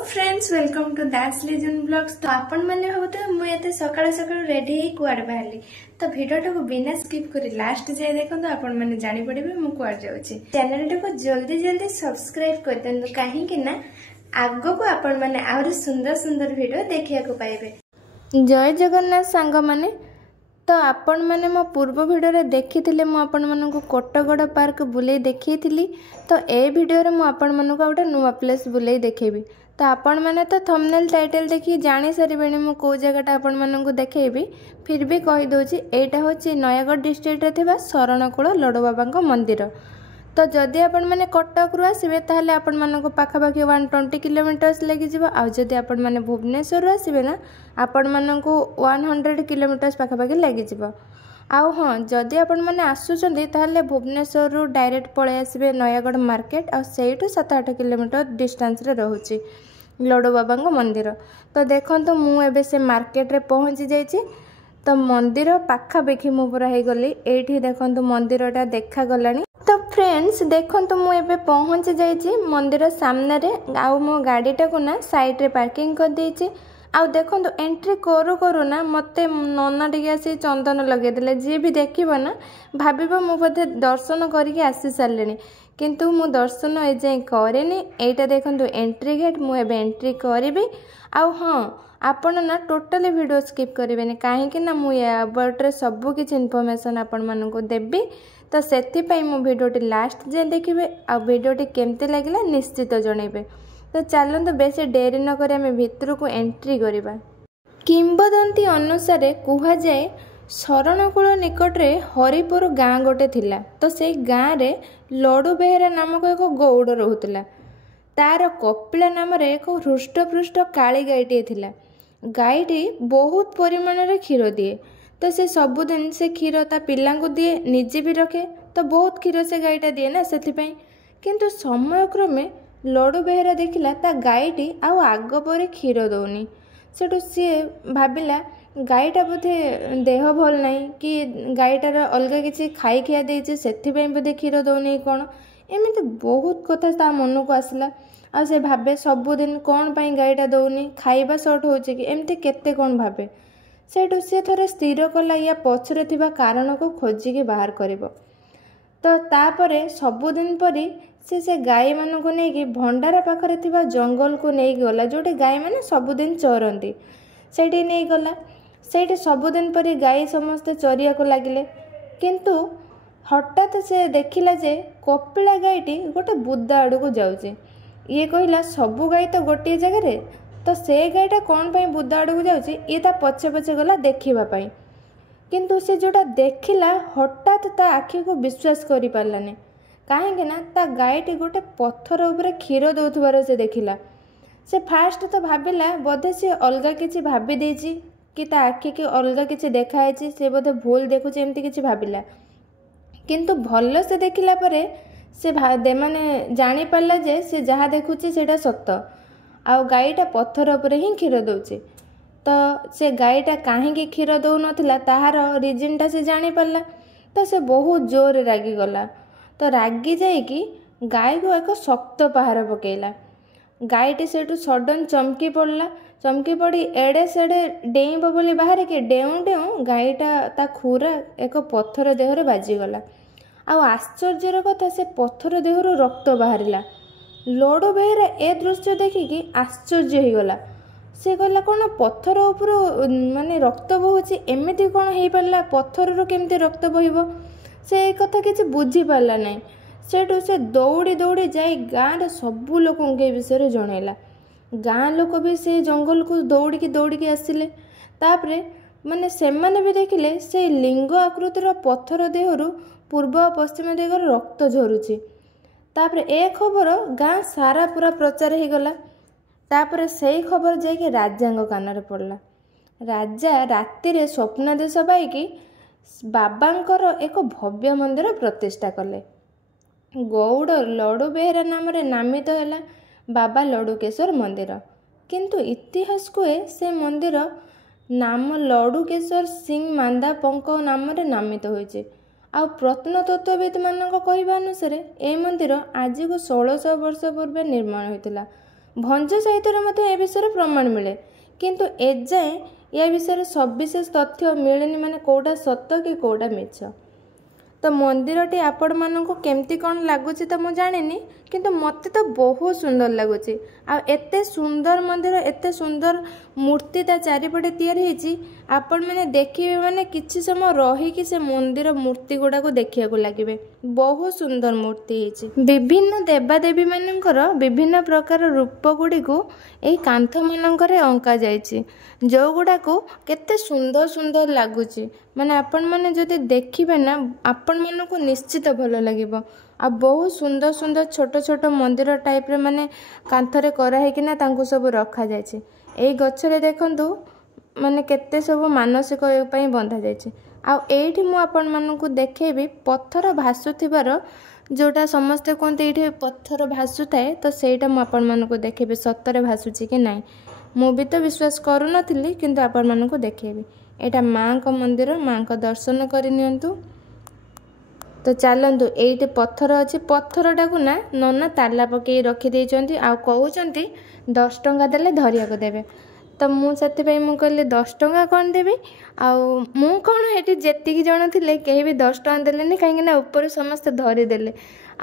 Friends welcome to that's legend blogs. तो आपण मैंने भावुते मुझे सकाल सकाल रेडी ही कुआड़ बाहरी तो वीडियो को बिना स्किप कर लास्ट जाए देखो आपण मैंने जानी पड़े मु कुआड़ जाऊँगी। चैनल को जल्दी जल्दी सब्सक्राइब कर दिंतु कहीं आग को आपण मैंने आहरी सुंदर सुंदर वीडियो देखिया को पाइबे। जय जगन्नाथ सांग माने तो आपण मैंने मो पूर्व वीडियो रे देखी मु आपण मन को कोटगड़ पार्क बुले देखी तो ए वीडियो रे मु आपण मन को गोटे नुआ प्लेस बुले देखेबी। तो आपण मैंने तो थंबनेल टाइटल देखी जानी सारे मु कौ जगह आपण मन को देखेबी फिर भी कही दउची एटा होची नयागढ़ डिस्ट्रिक्ट रे थिबा शरणकूल लड्डू बाबा मंदिर। तो जदि आपण मैंने कटक रु आसबे ताहले आपण मन को पाखापाखि 120 किलोमीटर्स लगी जिवो। आ जदि आपण मैंने भुवनेश्वर रु आसबे ना आपण मन को 100 किलोमीटर्स पाखापाखि लगी जिवो। आउ हाँ जदि आपण मैंने आसुचंदी ताहले भुवनेश्वर रु डायरेक्ट पळे आसबे नयागढ़ मार्केट आ सेठू 7-8 किलोमीटर डिस्टेंस रे रहउची लड्डू बाबा मंदिर। तो देखंतु मु एबे से मार्केट रे पहुंची जाइछि। तो मंदिर पाखापाखि मु पूरा हे गली एठी देखंतु मंदिरटा देखा गलानी। तो फ्रेंड्स देखंतु मु एबे पहुंची जाइछि मंदिर सामने रे आउ मो गाड़ीटा को ना साइड रे पार्किंग कर देछि। आउ देखंतु एंट्री करू करू ना मते नन्ना टिके आसी चंदन लगे देले जे भी देखिबो ना भाबिबो मु बोधे दर्शन करिके आसी सारलेनी किंतु मु दर्शन एजे करेनी। एटा देखंतु एंट्री गेट मु एबे एंट्री करिबी। आउ हाँ आपण ना टोटली वीडियो स्किप करेंगे कहीं ना मुझे अबाउट रे सब किसी इनफॉरमेशन आपण मानक देवी। तो से मो वीडियोटी लास्ट जाए देखिए आ वीडियोटी केमती लगे निश्चित जनइबे। तो चलते बेसी डेरी न कर आम भितर को एंट्री करवा। किंबदंती अनुसार कह जाए शरणकूल निकट रे हरिपुर गाँ गोटे थिला। तो से गाँव रे लड्डू बेहेरा नामक एक गौड़ रोहुतला। तार कपिला नाम रे एक हृष्टपृष्ट काली गाईटे थिला। गाईटी बहुत परिमाण रे क्षीर दिए। तो से सबुदिन से क्षीर ता पिला दिए निजे भी रखे। तो बहुत क्षीर से गाईटा दिए ना से किंतु समय क्रमे लड्डू बेहेरा देखिला ता गाईटी आउ आग पर क्षीर दौनी। सेठू सी भाविला गाईटा बोधे देह भल नहीं कि गाईटार अलग किसी खाई खिया देछि सेथिपई बोधे क्षीर दौनी कौन एमती बहुत कथा ता मन को आसला। आ से भावे सबुदिन कौन पाई गाईटा दौनी खाइबा सर्ट होची कि एमती केते कौन भावे। सेठू सी थोड़े स्थिर कला या पछरे थिबा कारण को खोजिकी बाहर करिवो। तो तापरे सबुदिन परी से गाई मान को लेकिन भंडारा पाखरे थिबा जंगल को नहीं गला जोटे गाई माने सबुदिन चरंती सेठी नहीं गला। सेठी सबुदिन परी गाई समस्ते चरिया को लागिले किंतु हठात से देखिला जे कपिला गाईटी गोटे बुद्दा आड़ को जाउची। ये कहला सबु गाई तो गोटे जगह रे तो से गाईटा कौन पाई बुद्धा आड़ को जाउची ये ता पछे पछे गला देखिबा पाई किंतु से जोटा देखिला हठात ता आखि को विश्वास करि पारलानी काहेकि ना ता गाईटी गोटे पत्थर उपरे क्षीर दउथबार से देखिला। से फास्ट तो भाविला बोधे से अलगा किछि भाबी देछि कि ता आखि के अलगा किछि देखाइछि से बोधे भूल देखुछि एमती किछि भाविला किंतु भल से देखिला परे से माने जानी पारला जे से जहाँ देखुची सेटा सत्य आउ गाईटा पत्थर उपरे ही क्षीर दउची। तो से गाईटा काहेकि क्षीर दउ नथिला ताहार रिजनटा से जानी पारला। तो से बहुत जोर रागी गला। तो रागी जाइकी गाई को एक शक्त पहाड़ पकेला। गाईटी सेठू सडन चमकी पड़ला। चमकी पड़ी एड़े सेड़े डेइब बोली बाहर के डेउ डेउ गाईटा ता खुरा एक पत्थर देहरे बाजीगला। आउ आश्चर्यर कथा से पत्थर देहरु रक्त बाहरिला। लड्डू बेहेरा ए दृश्य देखिकी आश्चर्य हो गला। से कहला कौन पत्थर उपर माने रक्त बहुची एमती कौन हो पारा पत्थर रू केमती रक्त बहिबो से एक कथा किसी बुझी पारला नहीं। सेठू से दौड़ी दौड़ी जाई गाँव सबू लोकों के विषय जनइला। गाँ लोक भी से जंगल को दौड़िकी आसिले। तापरे माने सेमाने भी देखिले से लिंग आकृतिर पत्थर देहरु पूर्व पश्चिम दिगर रक्त झरुची। तापरे ए खबर गाँ सारा पूरा प्रचार हो गला। तापरे सही खबर जाके राजा कान पड़ला। राजा राति रे स्वप्नादेश पाइकी बाबांकर एक भव्य मंदिर प्रतिष्ठा कले। गौड़ लड्डू बेहेरा नाम रे नामित हैला बाबा लड्डूकेश्वर मंदिर किंतु इतिहास कुए से मंदिर नाम लड्डूकेश्वर सिंह मांदा पंक नाम रे नामित होइचे। आ प्रत्नतत्वविद मान कहवा अनुसार ए मंदिर आज को 1600 वर्ष पूर्व निर्माण होता। ଭଞ୍ଜ ସାହିତ୍ୟରେ ମଧ୍ୟ ଏ ବିଷୟରେ ପ୍ରମାଣ ମିଳେ, କିନ୍ତୁ ଏଯାଏଁ ଏ ବିଷୟରେ ସବିଶେଷ ତଥ୍ୟ ମିଳେନି, ମାନେ କେଉଁଟା ସତ କି କେଉଁଟା ମିଛ। ତ ମନ୍ଦିରଟି ଆପଣମାନଙ୍କୁ କେମିତି କ'ଣ ଲାଗୁଛି ତ ମୁଁ ଜାଣିନି, କିନ୍ତୁ ମୋତେ ତ ବହୁତ ସୁନ୍ଦର ଲାଗୁଛି। ଆଉ ଏତେ ସୁନ୍ଦର ମନ୍ଦିର, ଏତେ ସୁନ୍ଦର ମୂର୍ତ୍ତି ତା ଚାରିପଟେ ତିଆରି ହେଇଛି, ଆପଣମାନେ ଦେଖିବେ ମାନେ କିଛି ସମୟ ରହିକି ସେ ମନ୍ଦିର ମୂର୍ତ୍ତି ଗୁଡ଼ାକୁ ଦେଖିବାକୁ ଲାଗିବେ। ବହୁତ ସୁନ୍ଦର ମୂର୍ତ୍ତି ହେଇଛି। ବିଭିନ୍ନ ଦେବାଦେବୀ ମାନଙ୍କର ବିଭିନ୍ନ ପ୍ରକାର ରୂପ ଗୁଡ଼ିକୁ ଏଇ କାନ୍ଥ ମାନଙ୍କରେ ଅଙ୍କା ଯାଇଛି, ଯେଉଁଗୁଡ଼ାକୁ କେତେ ସୁନ୍ଦର ସୁନ୍ଦର ଲାଗୁଛି। ମାନେ ଆପଣମାନେ ଯଦି ଦେଖିବେ ନା, ଆପଣମାନଙ୍କୁ ନିଶ୍ଚିତ ଭଲ ଲାଗିବ। ଆଉ ବହୁତ ସୁନ୍ଦର ସୁନ୍ଦର ଛୋଟ ଛୋଟ ମନ୍ଦିର ଟାଇପ୍ର ମାନେ କାନ୍ଥରେ କରାହେଇକିନା ତାଙ୍କୁ ସବୁ ରଖାଯାଇଛି। ଏଇ ଗଛରେ ଦେଖନ୍ତୁ ମାନେ କେତେ ସବୁ ମାନସିକ ପାଇଁ ବନ୍ଧାଯାଇଛି। ଆଉ ଏଇଠି ମୁଁ ଆପଣମାନଙ୍କୁ ଦେଖେଇବି ପଥର ଭାସୁଥିବାର, ଯେଉଁଟା ସମସ୍ତେ କୁହନ୍ତି ଏଇଠି ପଥର ଭାସୁଥାଏ, ତ ସେଇଟା ମୁଁ ଆପଣମାନଙ୍କୁ ଦେଖେଇବି ସତରେ ଭାସୁଛି କି ନାହିଁ। ମୁଁ ବି ତ ବିଶ୍ୱାସ କରୁନଥିଲି, କିନ୍ତୁ ଆପଣମାନଙ୍କୁ ଦେଖେଇବି। ଏଇଟା ମାଙ୍କ ମନ୍ଦିର, ମାଙ୍କ ଦର୍ଶନ କରି ନିଅନ୍ତୁ। ତ ଚାଲନ୍ତୁ, ଏଇଠି ପଥର ଅଛି, ପଥରଟାକୁ ନା ନନା ତାଲା ପକେଇ ରଖିଦେଇଛନ୍ତି, ଆଉ କହୁଛନ୍ତି 10 ଟଙ୍କା ଦେଲେ ଧରିବାକୁ ଦେବେ। ତ ମୁଁ ସେଥିପାଇଁ ମୁଁ କହିଲି 10 ଟଙ୍କା କ'ଣ ଦେବି, ଆଉ ମୁଁ କ'ଣ ଏଠି ଯେତିକି ଜଣ ଥିଲେ କେହି ବି 10 ଟଙ୍କା ଦେଲେନି, କାହିଁକିନା ଉପରୁ ସମସ୍ତେ ଧରିଦେଲେ।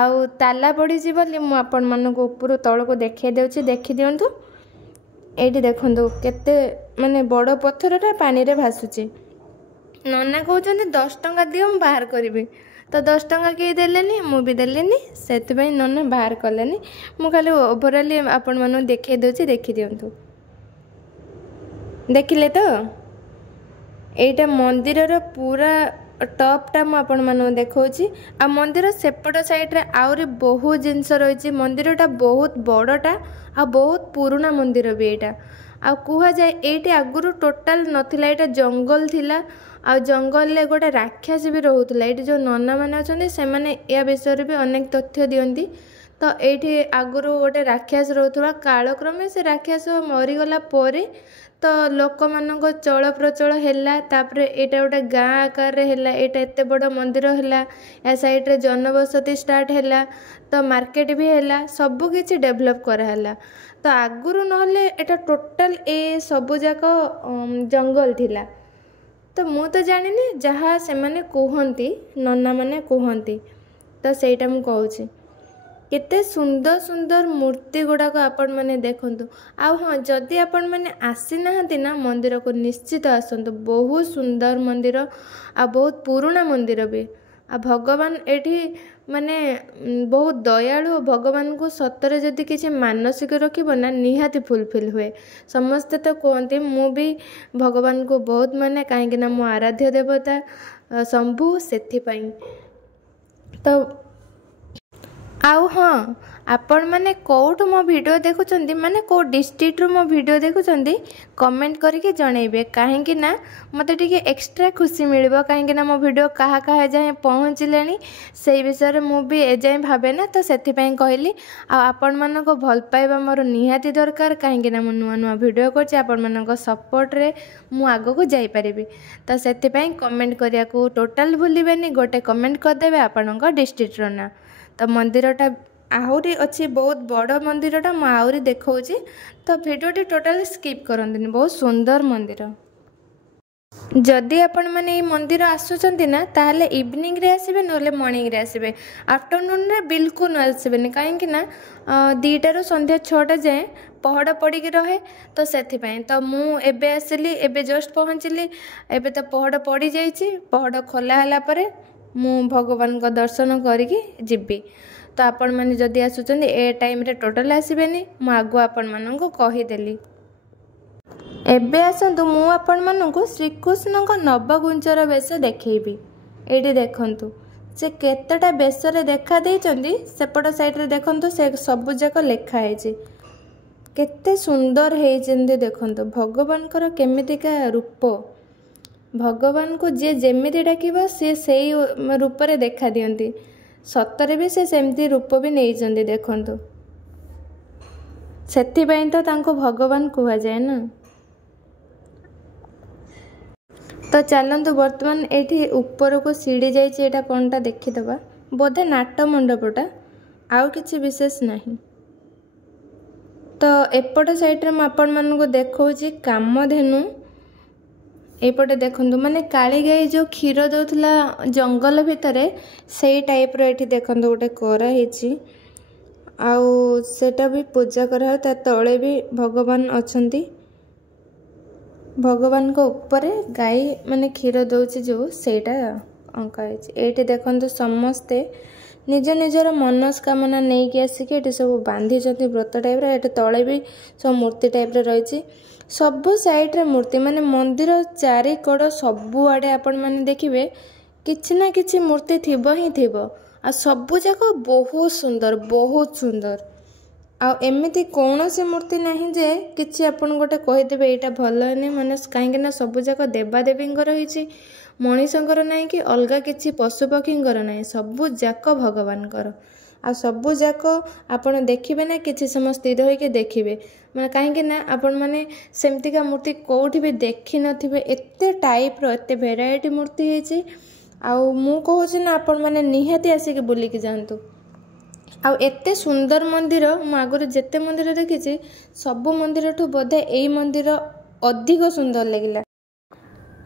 ଆଉ ତାଲା ପଡ଼ିଛି ବୋଲି ମୁଁ ଆପଣମାନଙ୍କୁ ଉପରୁ ତଳକୁ ଦେଖେଇ ଦେଉଛି, ଦେଖିଦିଅନ୍ତୁ। ଏଇଠି ଦେଖନ୍ତୁ କେତେ ମାନେ ବଡ଼ ପଥରଟା ପାଣିରେ ଭାସୁଛି। ନନା କହୁଛନ୍ତି 10 ଟଙ୍କା ଦିଅ ମୁଁ ବାହାର କରିବି। ତ 10 ଟଙ୍କା କେହି ଦେଲେନି, ମୁଁ ବି ଦେଲିନି, ସେଥିପାଇଁ ନନା ବାହାର କଲେନି। ମୁଁ ଖାଲି ଓଭରାଲି ଆପଣମାନଙ୍କୁ ଦେଖେଇ ଦେଉଛି, ଦେଖିଦିଅନ୍ତୁ। ଦେଖିଲେ ତ? ଏଇଟା ମନ୍ଦିରର ପୁରା ଟପ୍ଟା ମୁଁ ଆପଣମାନଙ୍କୁ ଦେଖାଉଛି। ଆଉ ମନ୍ଦିର ସେପଟ ସାଇଡ଼୍ରେ ଆହୁରି ବହୁତ ଜିନିଷ ରହିଛି। ମନ୍ଦିରଟା ବହୁତ ବଡ଼ଟା, ଆଉ ବହୁତ ପୁରୁଣା ମନ୍ଦିର ବି ଏଇଟା। ଆଉ କୁହାଯାଏ ଏଇଠି ଆଗରୁ ଟୋଟାଲ ନଥିଲା, ଏଇଟା ଜଙ୍ଗଲ ଥିଲା। ଆଉ ଜଙ୍ଗଲରେ ଗୋଟେ ରାକ୍ଷସ ବି ରହୁଥିଲା। ଏଇଠି ଯେଉଁ ନନାମାନେ ଅଛନ୍ତି ସେମାନେ ଏହା ବିଷୟରେ ବି ଅନେକ ତଥ୍ୟ ଦିଅନ୍ତି। ତ ଏଇଠି ଆଗରୁ ଗୋଟେ ରାକ୍ଷସ ରହୁଥିବା, କାଳକ୍ରମେ ସେ ରାକ୍ଷସ ମରିଗଲା ପରେ ତ ଲୋକମାନଙ୍କ ଚଳପ୍ରଚଳ ହେଲା। ତାପରେ ଏଇଟା ଗୋଟେ ଗାଁ ଆକାରରେ ହେଲା, ଏଇଟା ଏତେ ବଡ଼ ମନ୍ଦିର ହେଲା, ଏହା ସାଇଡ଼୍ରେ ଜନବସତି ଷ୍ଟାର୍ଟ ହେଲା, ତ ମାର୍କେଟ ବି ହେଲା, ସବୁ କିଛି ଡେଭଲପ୍ କରାହେଲା। ତ ଆଗରୁ ନହେଲେ ଏଇଟା ଟୋଟାଲ ଏ ସବୁଯାକ ଜଙ୍ଗଲ ଥିଲା। ତ ମୁଁ ତ ଜାଣିନି, ଯାହା ସେମାନେ କୁହନ୍ତି, ନନାମାନେ କୁହନ୍ତି, ତ ସେଇଟା ମୁଁ କହୁଛି। କେତେ ସୁନ୍ଦର ସୁନ୍ଦର ମୂର୍ତ୍ତି ଗୁଡ଼ାକ ଆପଣମାନେ ଦେଖନ୍ତୁ। ଆଉ ହଁ, ଯଦି ଆପଣମାନେ ଆସିନାହାନ୍ତି ନା ମନ୍ଦିରକୁ, ନିଶ୍ଚିତ ଆସନ୍ତୁ। ବହୁତ ସୁନ୍ଦର ମନ୍ଦିର, ଆଉ ବହୁତ ପୁରୁଣା ମନ୍ଦିର ବି। ଆଉ ଭଗବାନ ଏଠି ମାନେ ବହୁତ ଦୟାଳୁ। ଭଗବାନଙ୍କୁ ସତରେ ଯଦି କିଛି ମାନସିକ ରଖିବ ନା, ନିହାତି ଫୁଲଫିଲ୍ ହୁଏ। ସମସ୍ତେ ତ କୁହନ୍ତି, ମୁଁ ବି ଭଗବାନଙ୍କୁ ବହୁତ ମାନେ, କାହିଁକିନା ମୋ ଆରାଧ୍ୟ ଦେବତା ଶମ୍ଭୁ, ସେଥିପାଇଁ। ତ ଆଉ ହଁ, ଆପଣମାନେ କେଉଁଠୁ ମୋ ଭିଡ଼ିଓ ଦେଖୁଛନ୍ତି, ମାନେ କେଉଁ ଡିଷ୍ଟ୍ରିକ୍ଟରୁ ମୋ ଭିଡ଼ିଓ ଦେଖୁଛନ୍ତି, କମେଣ୍ଟ କରିକି ଜଣେଇବେ। କାହିଁକି ନା ମୋତେ ଟିକେ ଏକ୍ସଟ୍ରା ଖୁସି ମିଳିବ, କାହିଁକିନା ମୋ ଭିଡ଼ିଓ କାହା କାହା ଯାଏଁ ପହଞ୍ଚିଲେଣି ସେଇ ବିଷୟରେ ମୁଁ ବି ଏଯାଏଁ ଭାବେ ନା। ତ ସେଥିପାଇଁ କହିଲି। ଆଉ ଆପଣମାନଙ୍କ ଭଲ ପାଇବା ମୋର ନିହାତି ଦରକାର, କାହିଁକିନା ମୁଁ ନୂଆ ନୂଆ ଭିଡ଼ିଓ କରୁଛି। ଆପଣମାନଙ୍କ ସପୋର୍ଟରେ ମୁଁ ଆଗକୁ ଯାଇପାରିବି। ତ ସେଥିପାଇଁ କମେଣ୍ଟ କରିବାକୁ ଟୋଟାଲ ଭୁଲିବେନି। ଗୋଟେ କମେଣ୍ଟ କରିଦେବେ ଆପଣଙ୍କ ଡିଷ୍ଟ୍ରିକ୍ଟର ନାଁ। ତ ମନ୍ଦିରଟା ଆହୁରି ଅଛି, ବହୁତ ବଡ଼ ମନ୍ଦିରଟା, ମୁଁ ଆହୁରି ଦେଖାଉଛି। ତ ଭିଡ଼ିଓଟି ଟୋଟାଲି ସ୍କିପ୍ କରନ୍ତୁନି, ବହୁତ ସୁନ୍ଦର ମନ୍ଦିର। ଯଦି ଆପଣମାନେ ଏଇ ମନ୍ଦିର ଆସୁଛନ୍ତି ନା, ତାହେଲେ ଇଭିନିଂରେ ଆସିବେ, ନହେଲେ ମର୍ଣ୍ଣିଂରେ ଆସିବେ। ଆଫ୍ଟରନୁନ୍ରେ ବିଲକୁଲ ଆସିବେନି, କାହିଁକି ନା 2ଟାରୁ ସନ୍ଧ୍ୟା 6ଟା ଯାଏଁ ପହଡ଼ ପଡ଼ିକି ରହେ। ତ ସେଥିପାଇଁ ତ ମୁଁ ଏବେ ଆସିଲି, ଏବେ ଜଷ୍ଟ ପହଞ୍ଚିଲି। ଏବେ ତ ପହଡ଼ ପଡ଼ିଯାଇଛି। ପହଡ଼ ଖୋଲା ହେଲା ପରେ ମୁଁ ଭଗବାନଙ୍କ ଦର୍ଶନ କରିକି ଯିବି। ତ ଆପଣମାନେ ଯଦି ଆସୁଛନ୍ତି ଏ ଟାଇମ୍ରେ ଟୋଟାଲ ଆସିବେନି, ମୁଁ ଆଗୁଆ ଆପଣମାନଙ୍କୁ କହିଦେଲି। ଏବେ ଆସନ୍ତୁ, ମୁଁ ଆପଣମାନଙ୍କୁ ଶ୍ରୀକୃଷ୍ଣଙ୍କ ନବଗୁଞ୍ଜର ବେଶ ଦେଖେଇବି। ଏଇଠି ଦେଖନ୍ତୁ ସେ କେତେଟା ବେଶରେ ଦେଖା ଦେଇଛନ୍ତି। ସେପଟ ସାଇଡ଼୍ରେ ଦେଖନ୍ତୁ, ସେ ସବୁଯାକ ଲେଖା ହେଇଛି। କେତେ ସୁନ୍ଦର ହେଇଛନ୍ତି ଦେଖନ୍ତୁ। ଭଗବାନଙ୍କର କେମିତିକା ରୂପ। ଭଗବାନଙ୍କୁ ଯିଏ ଯେମିତି ଡାକିବ ସିଏ ସେଇ ରୂପରେ ଦେଖା ଦିଅନ୍ତି। ସତରେ ବି ସେ ସେମିତି ରୂପ ବି ନେଇଛନ୍ତି ଦେଖନ୍ତୁ। ସେଥିପାଇଁ ତ ତାଙ୍କୁ ଭଗବାନ କୁହାଯାଏ ନା। ତ ଚାଲନ୍ତୁ, ବର୍ତ୍ତମାନ ଏଇଠି ଉପରକୁ ସିଡ଼ି ଯାଇଛି, ଏଇଟା କ'ଣଟା ଦେଖିଦେବା। ବୋଧେ ନାଟ ମଣ୍ଡପଟା, ଆଉ କିଛି ବିଶେଷ ନାହିଁ। ତ तो एपट साइड में आपण मानक देखौछि कामधेनु एपटे देखंतु माने काली गाई जो क्षीर दउथला जंगल भितरे सेई टाइप रो एठी देखंतु गोटे कोरा हेछि आउ सेटा भी पूजा करा ता तळे भी भगवान अछंती भगवान को ऊपर गाई माने क्षीर दउछि जो सेटा अंका हेछि एठी देखंतु समस्ते निज निजर मनस्कामना नहीं कि आसिक ये सब बांधी व्रत टाइप रे तले भी सब मूर्ति टाइप रे रही सबु साइड रे मूर्ति माने मंदिर चारि कड़ सबु आड़े आपण माने देखिबे किछि ना किछि मूर्ति थिबो ही थिबो आ सबु जाक बहुत सुंदर आ एमिति कौनसी मूर्ति नहीं जे किछि आपण गोटे कहिदेबे एटा भल नै माने काहेकि ना सबु जाक देवादेवींकर रही मनीषंकर नहीं कि अलगा किछि पशुपक्षींकर नहीं सबु जाक भगवानकर आ सबु जाक आपण देखिबे ना किछि समय स्थिर होइके देखिबे माने काहेकि ना आपण माने सेमतिका मूर्ति कोठी भी देखि नथिबे एते टाइप रो एते वेराइटी मूर्ति हेछि आ मु कहूछि ना आपण माने निहाती आसी के बुली के जानतु आ एते सुंदर मंदिर मु आगुर जेते मंदिर देखिछि सबु मंदिर ठु बोधे एई मंदिर अधिक सुंदर लागिला।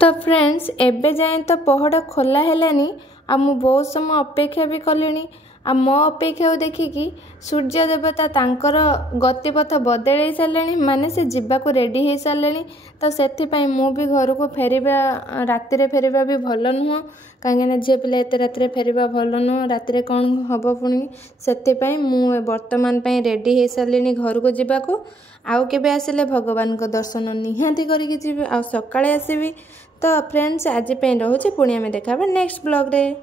तो फ्रेंड्स एबे जाए तो पहड़ खोला हेलानी आ मु बहुत समय अपेक्षा भी कलिनी आ मो अपेक्षा देखिकी सूर्य देवता तांकर गतिपथ बदल सारे माने से जीवाको रेडी हो सारे तो से मु भी घर को फेरिबा राति फेरिबा भी भल नुह कहीं झील पिला एत राति फेरिबा भल नुह राति कौन हम पुणी से मु वर्तमान रेडी हो सारे घर को जीवाको आउ केबे आसिले भगवान को दर्शन निहाती करिक जीवी आ सकाळे आसीबी। तो फ्रेंड्स आज पे रोचे पुणी आम देखा नेक्स्ट ब्लॉग रे।